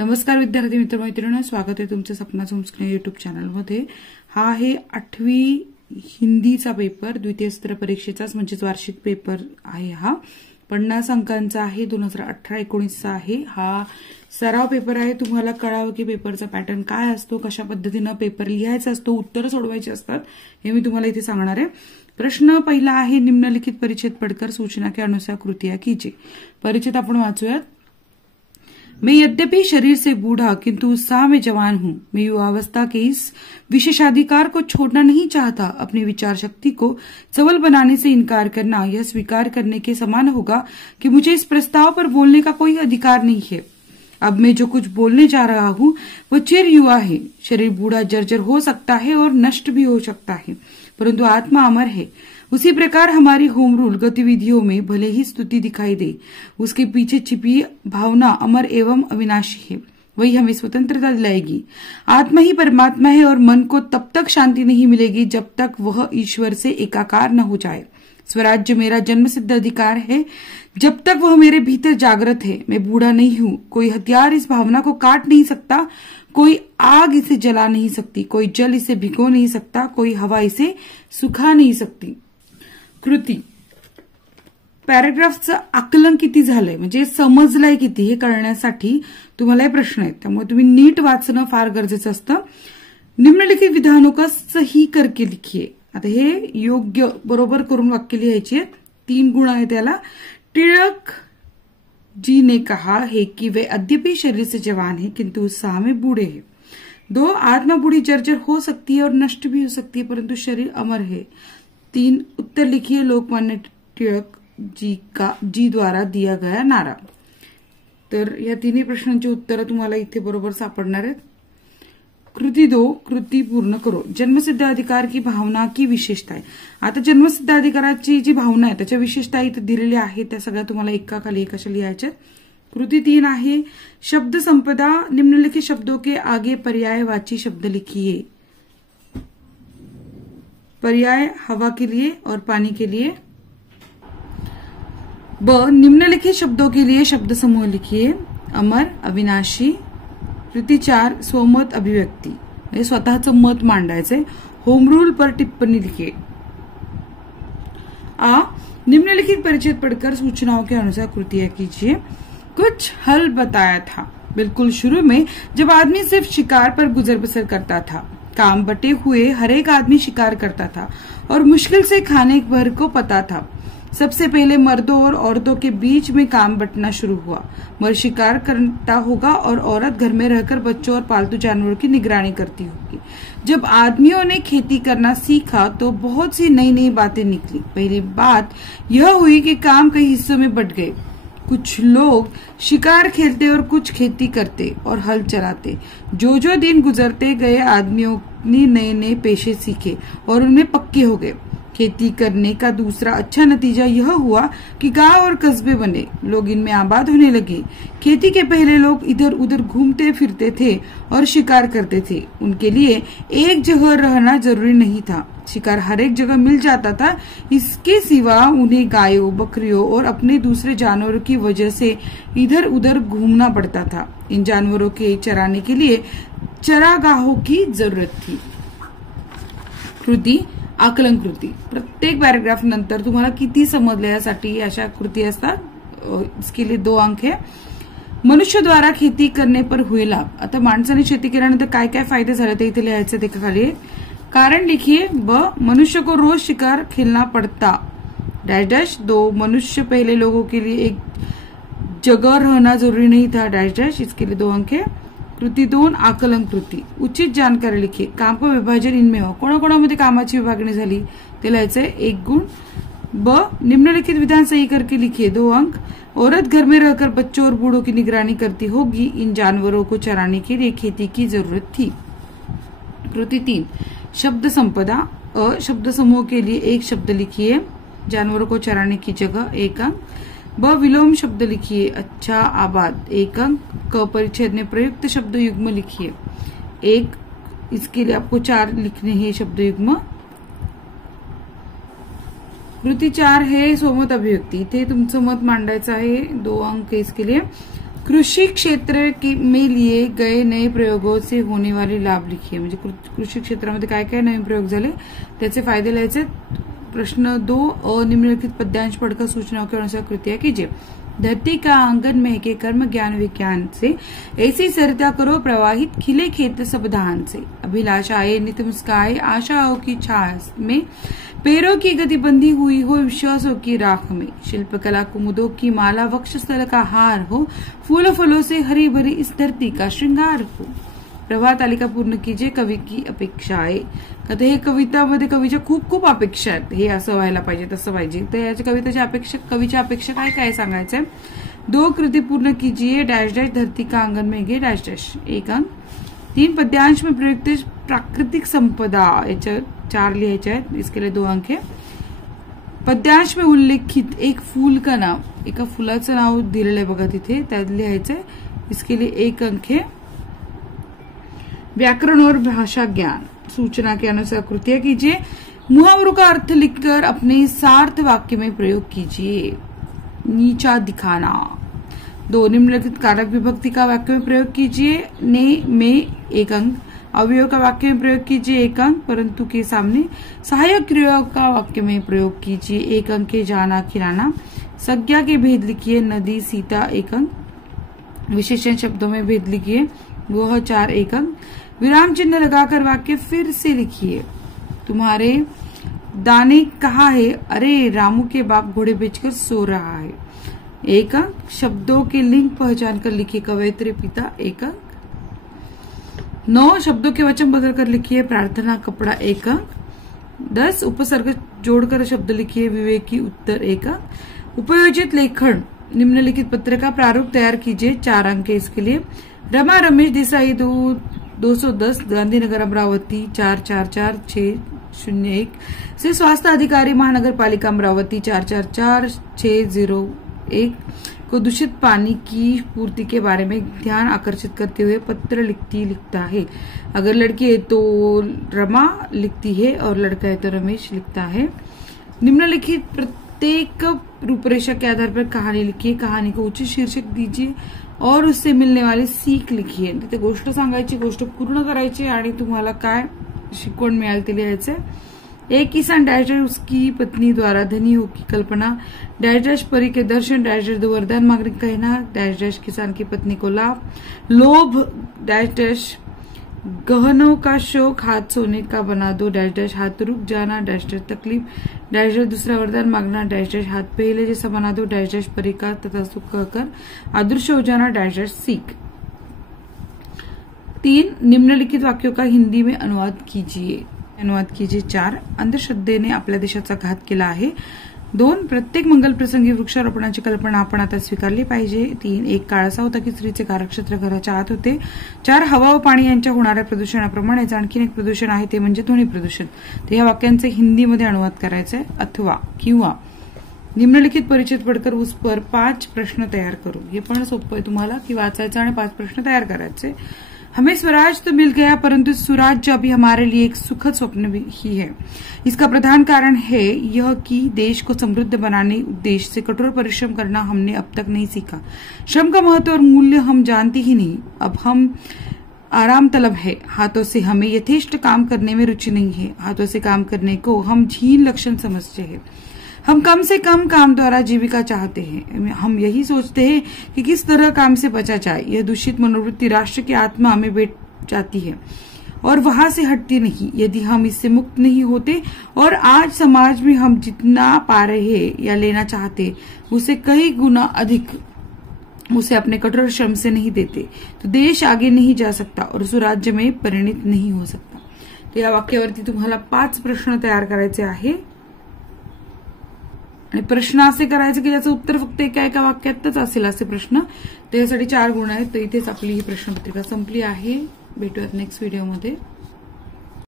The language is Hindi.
नमस्कार विद्यार्थी मित्र मैत्रिणींनो, स्वागत आहे तुमचं सपना संस्कृत युट्यूब चॅनलमध्ये। हा आहे 8वी हिंदीचा पेपर, द्वितीय सत्र परीक्षेचाच म्हणजेच वार्षिक पेपर आहे। हा 50 अंकांचा आहे, 2018-19 चा आहे। हा सराव पेपर आहे। तुम्हाला कळावं की पेपरचा पॅटर्न काय असतो, कशा पद्धतीने पेपर लिहायचा असतो, उत्तर सोडवायची असतात, हे मी तुम्हाला इथे सांगणार आहे। प्रश्न पहिला आहे, निम्नलिखित परिच्छेद पढ़कर सूचना के अनुसार कृतियां कीजिए। परिच्छेद आपण वाचूयात। मैं यद्यपि शरीर से बूढ़ा किंतु उत्साह में जवान हूं। मैं युवावस्था के इस विशेषाधिकार को छोड़ना नहीं चाहता। अपनी विचार शक्ति को सबल बनाने से इनकार करना यह स्वीकार करने के समान होगा कि मुझे इस प्रस्ताव पर बोलने का कोई अधिकार नहीं है। अब मैं जो कुछ बोलने जा रहा हूं वह चिर युवा है। शरीर बूढ़ा जर्जर हो सकता है और नष्ट भी हो सकता है, परंतु आत्मा अमर है। उसी प्रकार हमारी होम रूल गतिविधियों में भले ही स्तुति दिखाई दे, उसके पीछे छिपी भावना अमर एवं अविनाशी है। वही हमें स्वतंत्रता दिलाएगी। आत्मा ही परमात्मा है और मन को तब तक शांति नहीं मिलेगी जब तक वह ईश्वर से एकाकार न हो जाए। स्वराज्य मेरा जन्मसिद्ध अधिकार है जब तक वह मेरे भीतर जागृत है। मैं बूढ़ा नहीं हूं। कोई हथियार इस भावना को काट नहीं सकता, कोई आग इसे जला नहीं सकती, कोई जल इसे भिगो नहीं सकता, कोई हवा इसे सुखा नहीं सकती। कृती पॅराग्राफचं आकलन किती झालंय म्हणजे समजलंय किती हे कळण्यासाठी तुम्हाला हे प्रश्न आहेत, त्यामुळे तुम्ही नीट वाचणं फार गरजेचं असतं। निम्नलिखित विधानों का सही करके लिखिए। आता हे योग्य बरोबर करून वाक्य लिहायची आहेत। 3 गुण आहे त्याला। टिळक जी ने कहा है कि वे अद्यपि शरीर से जवान है किंतु उत्साह में बूढ़े हैं। 2 आत्मा बूढ़ी जर्जर हो सकती है और नष्ट भी हो सकती है, परंतु शरीर अमर है। 3 उत्तर लिखिए लोकमान्य टिळक जी द्वारा दिया गया नारा। तर या तिन्ही प्रश्नांची उत्तरं तुम्हाला इथे बरोबर सापडणार आहेत। कृती 2, कृती पूर्ण करो। जन्मसिद्ध अधिकार की भावना की विशेषता आहे। आता जन्मसिद्ध अधिकाराची जी भावना आहे त्याच्या विशेषता इथे दिलेल्या आहेत, त्या सगळ्या तुम्हाला एकाखाली एक अशा लिहायच्या। कृती 3 आहे, शब्द संपदा। निम्नलिखित शब्दों के आगे पर्यायवाची शब्द लिखिए। पर्याय हवा के लिए और पानी के लिए। ब, निम्नलिखित शब्दों के लिए शब्द समूह लिखिए। अमर, अविनाशी। कृती 4, स्वमत अभिव्यक्ती, म्हणजे स्वतःचं मत मांडायचंय। होम रूल पर टिप्पणी लिखिए। आ, निम्नलिखित परिच्छेद पढ़कर सूचनाओं के अनुसार कृतियां कीजिए। कुछ हल बताया था। बिल्कुल शुरू में जब आदमी सिर्फ शिकार पर गुजर बसर करता था, काम बटे हुए हर एक आदमी शिकार करता था और मुश्किल से खाने भर को पता था। सबसे पहले मर्दों और औरतों के बीच में काम बंटना शुरू हुआ। मर्द शिकार करता होगा और औरत घर में रहकर बच्चों और पालतू जानवरों की निगरानी करती होगी। जब आदमियों ने खेती करना सीखा तो बहुत सी नई नई बातें निकली। पहली बात यह हुई कि काम कई हिस्सों में बंट गए। कुछ लोग शिकार खेलते और कुछ खेती करते और हल चलाते। जो जो दिन गुजरते गए आदमियों ने नए नए पेशे सीखे और उनमें पक्के हो गए। खेती करने का दूसरा अच्छा नतीजा यह हुआ कि गांव और कस्बे बने, लोग इनमें आबाद होने लगे। खेती के पहले लोग इधर उधर घूमते फिरते थे और शिकार करते थे। उनके लिए एक जगह रहना जरूरी नहीं था, शिकार हर एक जगह मिल जाता था। इसके सिवा उन्हें गायों, बकरियों और अपने दूसरे जानवरों की वजह से इधर उधर घूमना पड़ता था। इन जानवरों के चराने के लिए चरागाहों की जरूरत थी। कृती आकलन कृती। प्रत्येक पॅराग्राफ नंतर तुम्हाला किती समजले यासाठी अशा कृती असतात। इसके लिए 2 अंक है। मनुष्य द्वारा खेती करने पर हुए लाभ। आता माणसाने शेती केल्यानंतर काय काय फायदे झाले ते इथे लिहायचे। ते खाली कारण लिखिए। ब, मनुष्य को रोज शिकार खेलना पड़ता डैश डैश। 2, मनुष्य पहले लोगों के लिए एक जगह रहना जरूरी नहीं था डैश डैश। इसके लिए 2 अंक है। कृती 2, आकलन कृती। उचित जानकारी लिखिए। काम का विभाजन इनमें हो। कोणाकोणामध्ये कामाची विभागणी झाली ते लिहायचंय, 1 गुण। ब, निम्नलिखित विधान सही करके लिखिए, 2 अंक। औरत घर में रहकर बच्चों और बूढ़ों की निगरानी करती होगी। इन जानवरों को चराने के लिए खेती की जरूरत थी। कृति 3, शब्द संपदा। अ, शब्द समूह के लिए 1 शब्द लिखिए। जानवरों को चराने की जगह, 1 अंक। ब, विलोम शब्द लिखिए। अच्छा, आबाद, 1 अंक। क, परिच्छेद में प्रयुक्त शब्द युग्म लिखिए, 1। इसके लिए आपको 4 लिखने हैं शब्द युग्म। कृती 4 है स्वमत अभिव्यक्ती। इथे तुमचं मत मांडायचं आहे, 2 अंक इसके लिए। कृषि क्षेत्र में लिए गए नए प्रयोगों से होने वाले लाभ लिखिए. म्हणजे कृषी क्षेत्रामध्ये काय काय नवीन प्रयोग झाले त्याचे फायदे लिहायचे. प्रश्न 2 निम्नलिखित पद्यांश पढ़कर सूचनाओं के अनुसार कृतियां कीजिए. धरती का आंगन महके कर्म ज्ञान विज्ञान से, ऐसी सरिता करो प्रवाहित खिले खेत सब धान से. अभिलाषाएं नित मुस्काए आशाओं की छास में, पैरों की गति बंधी हुई हो विश्वासों की राख में. शिल्पकला कुमुदों की माला वक्षस्थल का हार हो, फूल फलों से हरी भरी इस धरती का श्रृंगार हो. प्रवाह तालिका पूर्ण कीजिए. कवी की अपेक्षा आहे. आता हे कवितामध्ये कवीच्या खूप खूप अपेक्षा आहेत. हे असं व्हायला पाहिजे तसं पाहिजे. तर याच्या कवितेच्या अपेक्षा कवीच्या अपेक्षा काय काय सांगायचंय. 2 कृति पूर्ण कीजिए डैश डैश धरती का आंगन में गे डैश डैश 1 अंक. 3 पद्यांश में प्रयुक्त प्राकृतिक संपदा याच्या 4 लिहायचे आहेत. इसके लिए 2 अंक है. पद्यांश में उल्लेखित एक फूल का नाम, एका फुलाचं नाव दिलेलं आहे बघा तिथे, त्यात लिहायचंय. इसके लिए 1 अंक है. व्याकरण और भाषा ज्ञान सूचना के अनुसार कृतियां कीजिए. मुहावरों का अर्थ लिखकर अपने सार्थ वाक्य में प्रयोग कीजिए. नीचा दिखाना. 2 निम्नलिखित कारक विभक्ति का वाक्य में प्रयोग कीजिए. ने में 1 अंक. अवयव का वाक्य में प्रयोग कीजिए 1 अंक. परंतु के सामने सहायक क्रियाओं का वाक्य में प्रयोग कीजिए 1 अंक के जाना खिलाना. संज्ञा के भेद लिखिए. नदी सीता 1 अंक. विशेषण शब्दों में भेद लिखिए. वह 4 1 अंक. विराम चिन्ह लगाकर वाक्य फिर से लिखिए. तुम्हारे दाने कहा है, अरे रामू के बाप घोड़े बेचकर सो रहा है 1 अंक. शब्दों के लिंग पहचान कर लिखिए. कवयित्री पिता 1 अंक. 9 शब्दों के वचन बदलकर लिखिए. प्रार्थना कपड़ा 1 अंक. 10 उपसर्ग जोड़कर शब्द लिखिए. विवेकी उत्तर 1 अंक. उपयोजित लेखन निम्नलिखित पत्र का प्रारूप तैयार कीजिए 4 अंक है इसके लिए. रमा रमेश देसाई 210 गांधीनगर अमरावती 444601 से स्वास्थ्य अधिकारी महानगर पालिका अमरावती 444601 को दूषित पानी की पूर्ति के बारे में ध्यान आकर्षित करते हुए पत्र लिखता है. अगर लड़की है तो रमा लिखती है और लड़का है तो रमेश लिखता है. निम्नलिखित प्रत्येक रूपरेखा के आधार पर कहानी लिखिए. कहानी को उचित शीर्षक दीजिए और उससे मिलने वाली सीख लिखिए. तिथे गोष्ट सांगायची, गोष्ट पूर्ण करायची आणि तुम्हाला काय शिकवण मिळाली ते लिहायचंय. एक किसान डैश डैश उसकी पत्नी द्वारा धनी हो की कल्पना. डैश डैश परी के दर्शन. डैश डैश 2 वरदान मांगने कहना. डैश डैश किसान की पत्नी को लाभ. लोभ डैश डैश गहनों का शौक. हाथ सोने का बना दो. डैश डैश हाथ रुक जाना. डैश डैश तकलीफ. डैश डैश दूसरा वरदान मांगना. डैश डैश हाथ पहले जैसा बना दो. डैश डैश परी का तथा सुख कहकर अदृश्य हो जाना. डैश डैश सीख. 3 निम्नलिखित वाक्यों का हिंदी में अनुवाद कीजिए. 4 अंधश्रद्धेने आपल्या देशाचा घात केला आहे. 2 प्रत्येक मंगल प्रसंगी वृक्षारोपणाची कल्पना आपण आता स्वीकारली पाहिजे. 3 एक काळ असा होता की स्त्रीचे कार्यक्षेत्र घराच्या आत होते. 4 हवा व पाणी यांच्या होणाऱ्या प्रदूषणाप्रमाणेच आणखीन एक प्रदूषण आहे ते म्हणजे ध्वनी प्रदूषण. तर या वाक्यांचे हिंदीमध्ये अनुवाद करायचा आहे. अथवा किंवा निम्नलिखित परिचित पढ़कर उस पर 5 प्रश्न तैयार करो. हे पण सोपं आहे तुम्हाला की वाचायचं आणि 5 प्रश्न तैयार करायचे. हमें स्वराज तो मिल गया परंतु सुराज्य अभी हमारे लिए एक सुखद स्वप्न ही है. इसका प्रधान कारण है यह कि देश को समृद्ध बनाने उद्देश्य से कठोर परिश्रम करना हमने अब तक नहीं सीखा. श्रम का महत्व और मूल्य हम जानते ही नहीं. अब हम आराम तलब है. हाथों से हमें यथेष्ट काम करने में रुचि नहीं है. हाथों से काम करने को हम झील लक्षण समझते हैं. हम कम से कम काम द्वारा जीविका चाहते हैं. हम यही सोचते हैं कि किस तरह काम से बचा जाए. यह दूषित मनोवृत्ति राष्ट्र की आत्मा में बैठ जाती है और वहां से हटती नहीं. यदि हम इससे मुक्त नहीं होते और आज समाज में हम जितना पा रहे या लेना चाहते उसे कई गुना अधिक उसे अपने कठोर श्रम से नहीं देते तो देश आगे नहीं जा सकता और सुराज्य में परिणित नहीं हो सकता. तो या वाक्यावरती तुम्हाला 5 प्रश्न तयार करायचे आहे आणि प्रश्न असे करायचे की ज्याचं उत्तर फक्त एका वाक्यातच असेल असे प्रश्न. त्यासाठी 4 गुण आहेत. तर इथेच आपली ही प्रश्नपत्रिका संपली आहे. भेटूयात नेक्स्ट व्हिडिओमध्ये.